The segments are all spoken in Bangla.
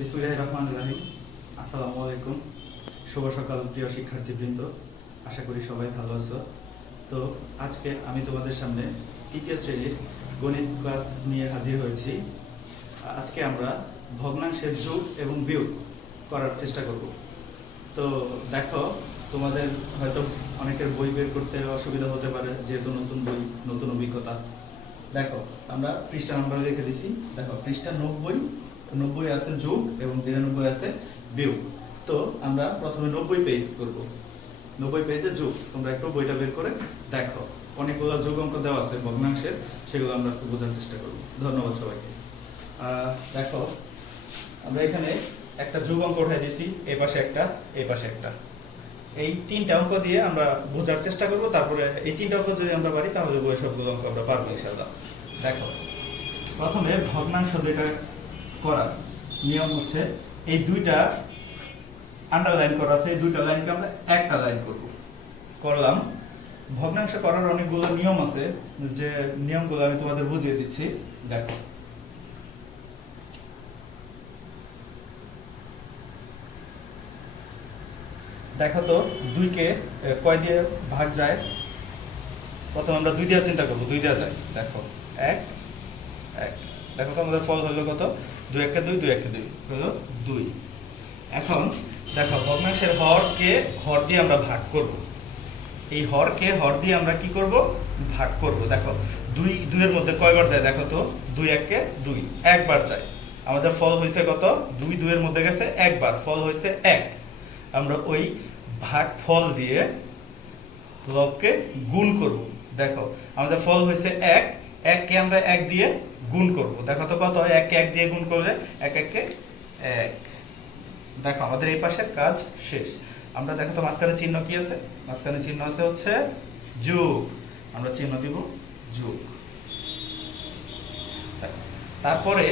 বিসমুল্লাহ রহমান রাহিম। আসসালামু আলাইকুম। শুভ সকাল, প্রিয় শিক্ষার্থীবৃন্দ। আশা করি সবাই ভালো আছো। তো আজকে আমি তোমাদের সামনে তৃতীয় শ্রেণির গণিত ক্লাস নিয়ে হাজির হয়েছি। আজকে আমরা ভগ্নাংশের যোগ এবং বিয়োগ করার চেষ্টা করব। তো দেখো, তোমাদের হয়তো অনেকের বই বের করতে অসুবিধা হতে পারে, যেহেতু নতুন বই, নতুন অভিজ্ঞতা। দেখো, আমরা পৃষ্ঠা নাম্বার রেখে দিছি। দেখো, পৃষ্ঠা নব্বই নব্বই আছে যোগ এবং বিরানব্বই আছে বিয়োগ। তো আমরা প্রথমে নব্বই পেজ করব। নব্বই পেজে যোগ। তোমরা একটু বইটা বের করে দেখো। অনেকগুলো যোগ অঙ্ক দেওয়া আছে ভগ্নাংশের, সেগুলো আমরা আজকে বোঝার চেষ্টা করব। ধন্যবাদ সবাইকে। দেখো, আমরা এখানে একটা যোগ অঙ্ক উঠাই দিছি এই পাশে একটা এই পাশে একটা। এই তিনটা অঙ্ক দিয়ে আমরা বোঝার চেষ্টা করব। তারপরে এই তিনটা অঙ্ক যদি আমরা পারি, তাহলে বই সবগুলো অঙ্ক আমরা পারব ইনশাআল্লাহ। দেখো, প্রথমে ভগ্নাংশ যেটা করার নিয়ম হচ্ছে এই দুইটা আন্ডারলাইন করা আছে, এই দুইটা লাইনকে আমরা একটা লাইন করব। করলাম। ভগ্নাংশ করার অনেকগুলো নিয়ম আছে, যে নিয়মগুলো আমি তোমাদের বুঝিয়ে দিচ্ছি। দেখো। দেখো তো দুইকে কয় দিয়ে ভাগ যায়? প্রথম আমরা দুই দিয়ে চিন্তা করব, দুই দেওয়া যায়। দেখো, এক এক। দেখো তো আমাদের ফল হলো কত? দুই একে দুই দুই একে দুই, হলো দুই। এখন দেখো, ভগ্নাংশের হরকে হর দিয়ে আমরা ভাগ করব। এই হরকে হর দিয়ে আমরা কি করব? ভাগ করব। দেখো, দুই, দুইয়ের মধ্যে কয়বার যায় দেখো তো? দুই একে দুই, একবার যায়। আমাদের ফল হয়েছে কত? দুই, দুইয়ের মধ্যে গেছে একবার, ফল হয়েছে এক। আমরা ওই ভাগ ফল দিয়ে লবকে গুণ করব। দেখো, আমাদের ফল হয়েছে এক, এককে আমরা এক দিয়ে গুণ করব। দেখো তো কত? এককে এক দিয়ে গুণ করলে এক এককে এক। দেখো, আমাদের এই পাশের কাজ শেষ। আমরা দেখো তো মাঝখানে চিহ্ন কি আছে? মাঝখানে চিহ্ন আছে হচ্ছে যোগ। আমরা চিহ্ন দিব যোগ। তারপরে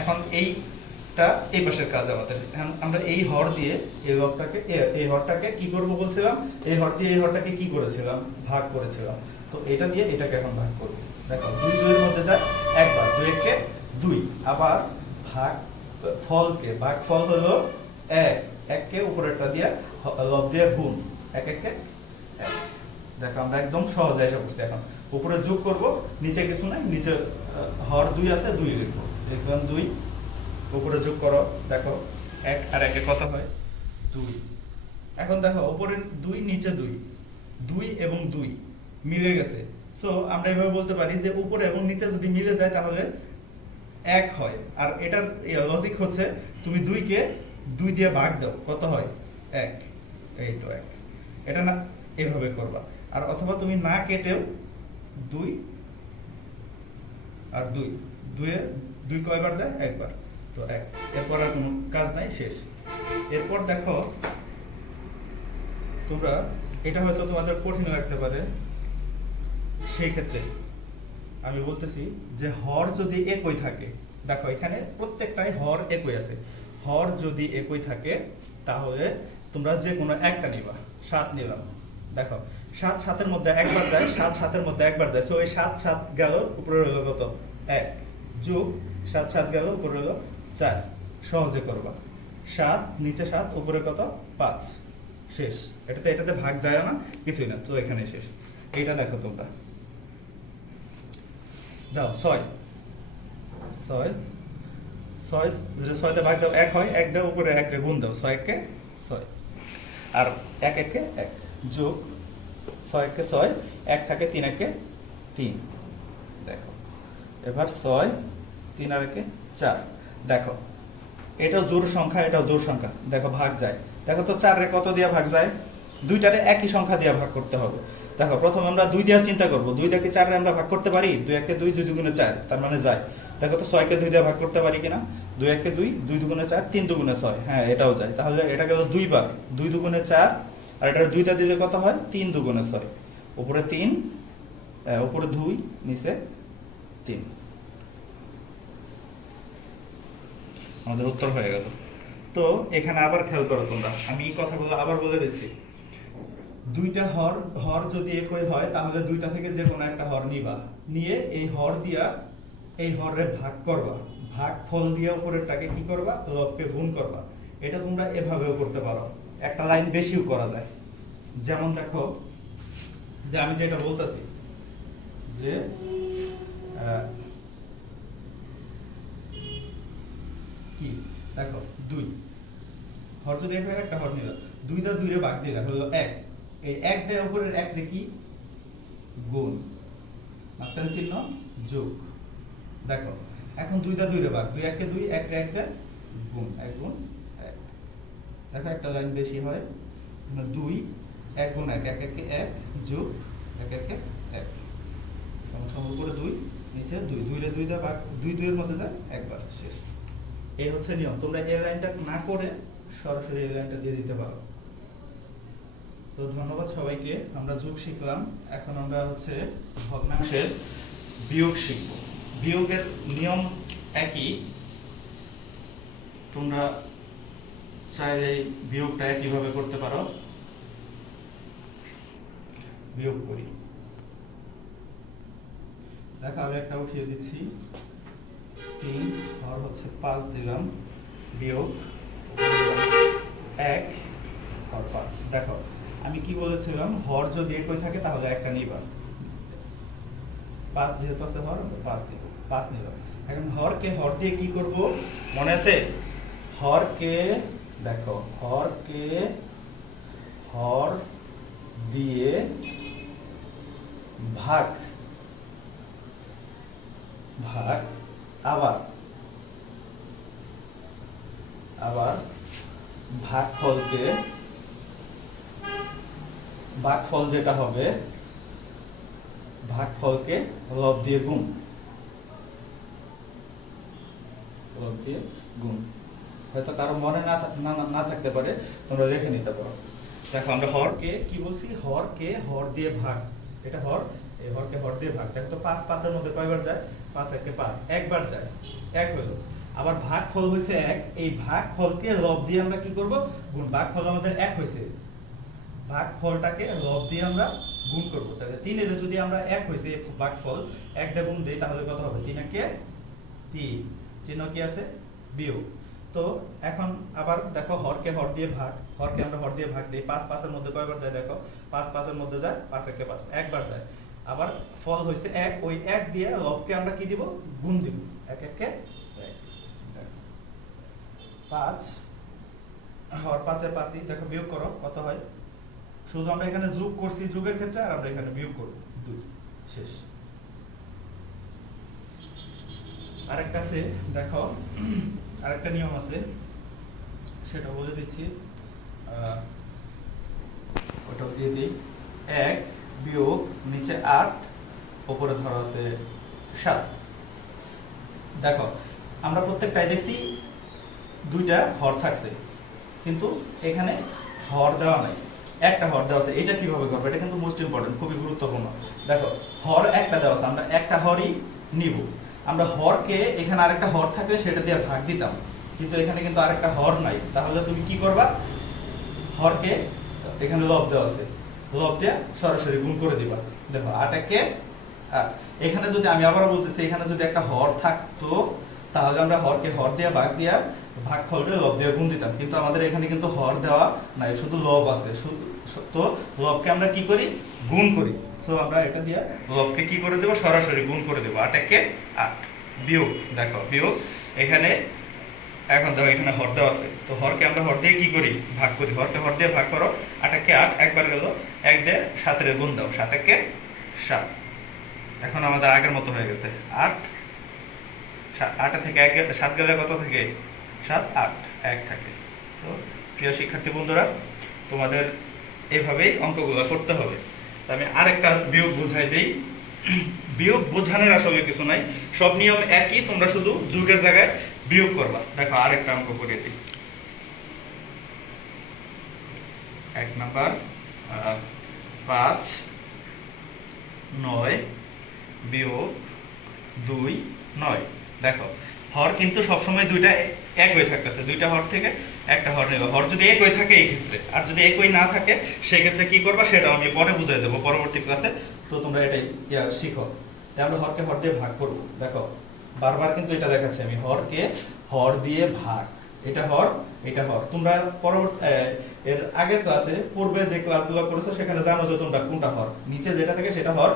এখন এইটা এই পাশের কাজ আমাদের। এখন আমরা এই হর দিয়ে এই লবটাকে এই হরটাকে কি করব বলছিলাম? এই হর দিয়ে এই হরটাকে কি করেছিলাম? ভাগ করেছিলাম। তো এটা দিয়ে এটাকে এখন ভাগ করব। দেখো, দুই দুইয়ের মধ্যে যায় একবার, দুই একে দুই, আবার ভাগ ফলকে ভাগ ফল হলো এক, এককে উপরেরটা দিয়ে লব দিয়ে গুণ, এক একে এক। দেখো, আমরা একদম সহজে এসে বুঝতে এখন। উপরে যোগ করব, নিচে কিছু নাই, নিচে হর দুই আছে, দুই লিখব। লিখলাম দুই, উপরে যোগ করো, দেখো, এক আর একে কত হয়? দুই। এখন দেখো উপরে দুই, নিচে দুই। দুই এবং দুই মিলে গেছে। সো আমরা এভাবে বলতে পারি যে উপরে এবং নিচে যদি মিলে যায় তাহলে এক হয়। আর এটার লজিক হচ্ছে তুমি দুইকে দুই দিয়ে ভাগ দাও। কত হয়? এক। এই তো এক। এটা না, এভাবে করবা। আর অথবা তুমি না কেটেও দুই আর দুই। দুয়ে দুই কয়বার যায়? একবার। তো এক। এরপর আর কোনো কাজ নাই, শেষ। এরপর দেখো তোমরা, এটা হয়তো তোমাদের কঠিন লাগতে পারে। সেই ক্ষেত্রে আমি বলতেছি যে হর যদি একই থাকে, দেখো এখানে প্রত্যেকটাই হর একই আছে। হর যদি একই থাকে, তাহলে তোমরা যে কোনো একটা নিবা, সাত নিলাম। দেখো, সাত সাতের মধ্যে একবার যায়, সাত সাতের মধ্যে একবার যায়। সো এই সাত সাত গেল, উপরে হলো কত? এক। যোগ, সাত সাত গেল, উপরে হলো চার। সহজে করবা। সাত, নিচে সাত, উপরে কত? পাঁচ। শেষ। এটাতে এটাতে ভাগ যায় না, কিছুই না। তো এখানে শেষ। এটা দেখো তোমরা। দাও, ছয়। ছয়। ছয় যে ছয়তে ভাগ দাও, এক হয়, এক দাও, উপরে এক রে, গুণ দাও ছয় ছয়। আর এক একে এক। যোগ ছয় একে ছয়, এক থাকে তিন একে তিন। দেখো, এবার ছয়, তিন আর একে চার। দেখো, এটাও জোর সংখ্যা, এটাও জোর সংখ্যা। দেখো, ভাগ যায়। দেখো তো চার কত দিয়া ভাগ যায়? দুইটারে একই সংখ্যা দিয়া ভাগ করতে হবে। দেখো, প্রথম আমরা দুই দিয়া চিন্তা করব। দুই দেখে চার আমরা ভাগ করতে পারি? দুই একে দুই দুই দুগুণে চার, তার মানে যায়। দেখো তো ছয়কে দুই দিয়ে ভাগ করতে পারি কিনা? দুই একে দুই দুই দুগুণে চার, তিন দুগুণে ছয়। হ্যাঁ এটাও যায়। তাহলে এটাকে গেল দুইবার দুই দুগুণে চার, আর এটার দুইটা দিলে কত হয়? তিন দুগুণে ছয়। উপরে তিন উপরে দুই, নিচে তিন। আমাদের উত্তর হয়ে গেল। তো এখানে আবার খেয়াল করো তোমরা। আমি এই কথাগুলো আবার বলে দিচ্ছি। দুইটা হর হর যদি একই হয়, তাহলে দুইটা থেকে যে কোনো একটা হর নিবা। নিয়ে এই হর দিয়া এই হরে ভাগ করবা। ভাগ ফল দিয়ে উপরেরটাকে কি করবা? লবকে গুণ করবা। এটা তোমরা এভাবেও করতে পারো। একটা লাইন বেশিও করা যায়। যেমন দেখো, যে আমি যেটা বলতেছি, যে কি? দেখো, দুই। হর যদি এক একটা হর নিল দুই দা দুই ভাগ দিয়ে দেখো এক। এই এক দেয় উপরের এক রে কি গুণ। মাঝখানে চিহ্ন যোগ। দেখো, এখন দুই দা দুই রে ভাগ। দুই একে দুই, এক রে এক দেয় গুণ। এক গুণ এক। দেখো, একটা লাইন বেশি হয়। মানে দুই, এক গুণ এক। এক একে এক যোগ এক একে এক। সম উপরে দুই, নিচে দুই। দুই রে দুই দা ভাগ, দুই দুইয়ের মধ্যে যায় একবার শেষ। এই হচ্ছে নিয়ম। তোমরা এই লাইনটা না করে সরাসরি এই লাইনটা দিয়ে দিতে পারো। তো ধন্যবাদ সবাইকে। আমরা যোগ শিখলাম। এখন আমরা হচ্ছে ভগ্নাংশের বিয়োগ শিখব। বিয়োগের নিয়ম একই। তোমরা চাইলে বিয়োগটা একইভাবে করতে পারো। বিয়োগ করি। দেখো, আমি একটা উঠিয়ে দিচ্ছি। তিন, আর হচ্ছে পাঁচ দিলাম। বিয়োগ, এক, আর পাঁচ। দেখো আমি কি বলেছিলাম? হর যদি একই থাকে, তাহলে একটা নিবা পাঁচ যেহেতু আছে হর, পাঁচ নিব পাঁচ নিলাম এখন হরকে হর দিয়ে কি করব? মনে আছে? হরকে, দেখো, হরকে হর দিয়ে ভাগ ভাগ, আবার আবার ভাগফলকে ভাগফল যেটা হবে, ভাগফলকে লব দিয়ে গুণ। লব দিয়ে গুণ। হয়তো কারও মনে না থাকতে পারে, তোমরা লিখে নিতে পারো। দেখো, আমরা হরকে কি বলছি? হরকে হর দিয়ে ভাগ। এটা হর, এই হরকে হর দিয়ে ভাগ। দেখো তো পাঁচ, পাঁচের মধ্যে কয়বার যায়? পাঁচ, একে পাঁচ। একবার যায়। এক হলো। আবার ভাগ ফল হয়েছে এক। এই ভাগ ফলকে লব দিয়ে আমরা কি করব? গুণ। ভাগ ফল আমাদের এক হয়েছে ভাগ ফলটাকে লব দিয়ে আমরা গুণ করব। তাহলে তিনের যদি আমরা এক হয়েছে ভাগ ফল এক দিয়ে গুণ দিই, তাহলে কত হবে? তিন একে তিন। চিহ্ন কি আছে? বিয়োগ। তো এখন আবার দেখো, হরকে হর দিয়ে ভাগ। হরকে আমরা হর দিয়ে ভাগ দিই। পাঁচ পাঁচের মধ্যে কয়বার যায় দেখো? পাঁচ পাঁচের মধ্যে যায়, পাঁচ একে পাঁচ, একবার যায়। আবার ফল হয়েছে এক, ওই এক দিয়ে লবকে আমরা কি দিব? গুণ দিব। এক একে এক। দেখো। পাঁচ, হর পাঁচের পাঁচই, দেখো বিয়োগ করো, কত হয়? শুধু আমরা এখানে যোগ করছি যোগের ক্ষেত্রে আর আমরা এখানে বিয়োগ করব। দুই। শেষ। আরেকটা আছে, দেখো, আরেকটা নিয়ম আছে। সেটা বলে দিচ্ছি। ওটাও দিয়ে দিই। এক বিয়োগ নিচে আট, ওপরে ধরা আছে সাত। দেখো, আমরা প্রত্যেকটাই দেখছি দুইটা হর থাকছে, কিন্তু এখানে হর দেওয়া নাই। একটা হর দেওয়া আছে, এটা কীভাবে করব? এটা কিন্তু মোস্ট ইম্পর্টেন্ট খুবই গুরুত্বপূর্ণ। দেখো, হর একটা দেওয়া আছে, আমরা একটা হরই নিব। আমরা হরকে এখানে আরেকটা হর থাকলে সেটা দিয়ে ভাগ দিতাম। কিন্তু এখানে কিন্তু আরেকটা হর নাই। তাহলে তুমি কি করবা? হরকে এখানে লব দেওয়া আছে। লব দিয়ে সরাসরি গুণ করে দিবা। দেখো, আটাকে আট এখানে যদি আমি আবার বলতেছি, এখানে যদি একটা হর থাকতো তাহলে আমরা হরকে হর দিয়ে ভাগ দিয়া ভাগ ফলকে লব দিয়ে গুণ দিতাম। কিন্তু আমাদের এখানে কিন্তু হর দেওয়া নাই, শুধু লব আছে। তো লবকে আমরা কি করি? গুণ করি। তো আমরা এটা দিয়ে লবকে কি করে দেবো? সরাসরি গুণ করে দেবো। আট একে আট। বিয়োগ, দেখো, বিয়োগ। এখানে, এখন দেখো, এখানে হর দেওয়া আছে। তো হরকে আমরা হর দিয়ে কি করি? ভাগ করি। হরকে হর দিয়ে ভাগ করো। আটাকে আট, একবার গেল। এক দিয়ে সাতের গুণ দাও। সাত একে সাত। এখন আমাদের আগের মতো হয়ে গেছে। আট আটে থেকে এক সাত গেলে কত থাকে? সাত, আট, এক থাকে। তো প্রিয় শিক্ষার্থী বন্ধুরা, তোমাদের এইভাবেই অঙ্কগুলো করতে হবে। তো আমি আরেকটা বিয়োগ বুঝাই দেই। বিয়োগ বোঝানোর আসলে কিছু নাই। সব নিয়ম একই, তোমরা শুধু যুগের জায়গায় বিয়োগ করবা। দেখো, আরেকটা অঙ্ক করে দিই। এক নাম্বার পাঁচ, নয়, বিয়োগ দুই, নয়। দেখো, হর কিন্তু সবসময় দুইটা এক হয়ে থাকতেছে। দুইটা হর থেকে একটা হর নেবে। হর যদি এক হয়ে থাকে এই ক্ষেত্রে। আর যদি একই না থাকে সেই ক্ষেত্রে কি করবা সেটা আমি পরে বুঝাই দেবো পরবর্তী ক্লাসে তো তোমরা এটাই শিখো। আমরা হরকে হর দিয়ে ভাগ করব। দেখো, বারবার কিন্তু এটা দেখাচ্ছি আমি। হরকে হর দিয়ে ভাগ। এটা হর এটা হর। তোমরা পরবর্তী এর আগের ক্লাসে পূর্বে যে ক্লাসগুলো করেছ, সেখানে জানো যে তোমরা কোনটা হর। নিচে যেটা থাকে সেটা হর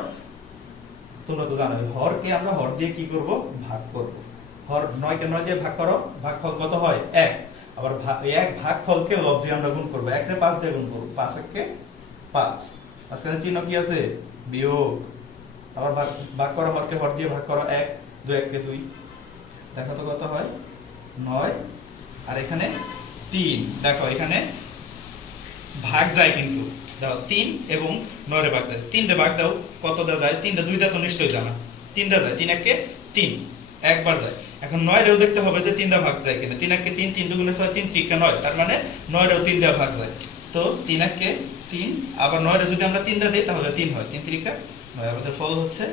তোমরা তো জানো হরকে আমরা হর দিয়ে কি করব? ভাগ করব। হর নয়কে নয় দিয়ে ভাগ করো, ভাগফল কত হয়? এক। আবার এক ভাগ ফলকে লব দিয়ে আমরা গুণ করব। একরে পাঁচ দিয়ে গুণ করব। পাঁচ এককে পাঁচ। মাঝখানে চিহ্ন কি আছে? বিয়োগ। আবার ভাগ ভাগ করো, হরকে হর দিয়ে ভাগ করো, এক, দুই, এককে দুই। দেখো তো কত হয়? নয়। আর এখানে তিন। দেখো, এখানে ভাগ যায় কিন্তু। দাও তিন এবং নয়রে ভাগ দেয় তিনটে ভাগ দাও কত দেওয়া যায়? তিনটে, দুইটা তো নিশ্চয়ই জানা। তিনটা যায়, তিন একে তিন, একবার যায়। এখন নয়রেও দেখতে হবে যে তিনটা ভাগ যায় কিনা। তিন একে তিন তিন দুগুণে ছয়, তিন ত্রিকে নয়। তার মানে নয়রেও তিন দেওয়া ভাগ যায়। তো তিন একে তিন, আবার নয়রে যদি আমরা তিনটা দিই, তাহলে তিন হয়। তিন ত্রিকা নয়। আমাদের ফল হচ্ছে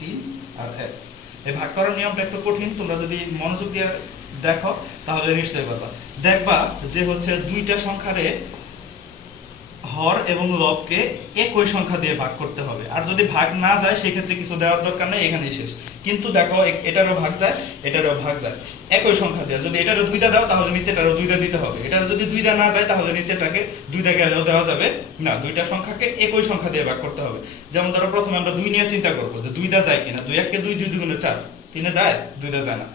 তিন আর এক। এই ভাগ করার নিয়মটা একটু কঠিন। তোমরা যদি মনোযোগ দিয়ে দেখো, তাহলে নিশ্চয়ই পারবা। দেখবা যে হচ্ছে দুইটা সংখ্যারে হর এবং লবকে একই সংখ্যা দিয়ে ভাগ করতে হবে। আর যদি ভাগ না যায়, সেক্ষেত্রে কিছু দেওয়ার দরকার নেই, এখানেই শেষ। কিন্তু দেখো এটারও ভাগ যায়, এটারও ভাগ যায়। একই সংখ্যা দেওয়া যদি এটারও দুইটা দাও, তাহলে নিচেটারও দুইটা দিতে হবে। এটার যদি দুইটা না যায়, তাহলে নিচেটাকে দুইটা গেলেও দেওয়া যাবে। না, দুইটা সংখ্যাকে একই সংখ্যা দিয়ে ভাগ করতে হবে। যেমন ধরো, প্রথমে আমরা দুই নিয়ে চিন্তা করব যে দুইটা যায় কিনা। দুই এককে দুই দুই দুগুণে চার। তিনে যায়, দুইটা যায় না।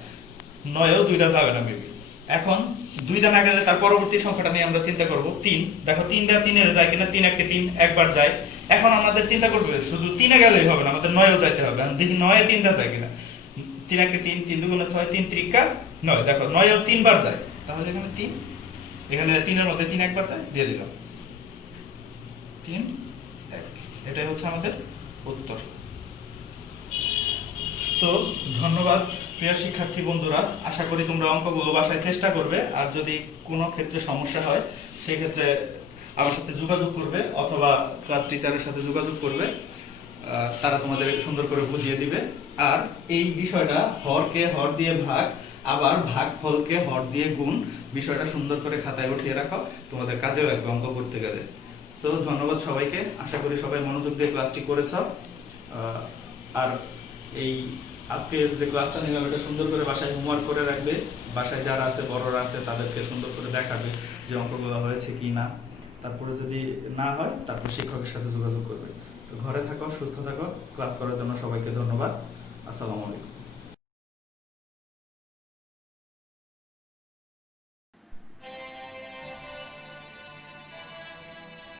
নয়ও দুইটা যাবে না মেবি এখন দুইটা না গেলে তার পরবর্তী সংখ্যাটা নিয়ে আমরা চিন্তা করব, তিন। দেখো, তিন দেওয়া তিনের যায় কিনা, তিন একে তিন, একবার যায়। এখন আমাদের চিন্তা করবে, শুধু তিনে গেলেই হবে না, আমাদের নয়ও যাইতে হবে। দেখি নয়ে তিনটা যায় কিনা। তিন একে তিন তিন দুগুণে ছয়, তিন ত্রিকা নয়। দেখো, নয়ও তিনবার যায়। তাহলে এখানে তিন, এখানে তিনের মধ্যে তিন একবার যায়, দিয়ে দিলাম। তিন, এক। এটাই হচ্ছে আমাদের উত্তর। তো, ধন্যবাদ। প্রিয় শিক্ষার্থী বন্ধুরা, আশা করি তোমরা অঙ্কগুলো বাসায় চেষ্টা করবে। আর যদি কোনো ক্ষেত্রে সমস্যা হয়, সেই ক্ষেত্রে আমার সাথে যোগাযোগ করবে অথবা ক্লাস টিচারের সাথে যোগাযোগ করবে। তারা তোমাদের সুন্দর করে বুঝিয়ে দিবে। আর এই বিষয়টা হরকে হর দিয়ে ভাগ, আবার ভাগ ফলকে হর দিয়ে গুণ, বিষয়টা সুন্দর করে খাতায় উঠিয়ে রাখো, তোমাদের কাজেও লাগবে অঙ্ক করতে গেলে। তো ধন্যবাদ সবাইকে। আশা করি সবাই মনোযোগ দিয়ে ক্লাসটি করেছ। আর এই আজকের যে ক্লাসটা নিলাম, এটা সুন্দর করে বাসায় হোমওয়ার্ক করে রাখবে। বাসায় যারা আছে, বড়রা আছে, তাদেরকে সুন্দর করে দেখাবে যে অঙ্কগুলো হয়েছে কি না। তারপরে যদি না হয়, তারপর শিক্ষকের সাথে যোগাযোগ করবে। তো ঘরে থাকো, সুস্থ থাকো। ক্লাস করার জন্য সবাইকে ধন্যবাদ। আসসালামু আলাইকুম।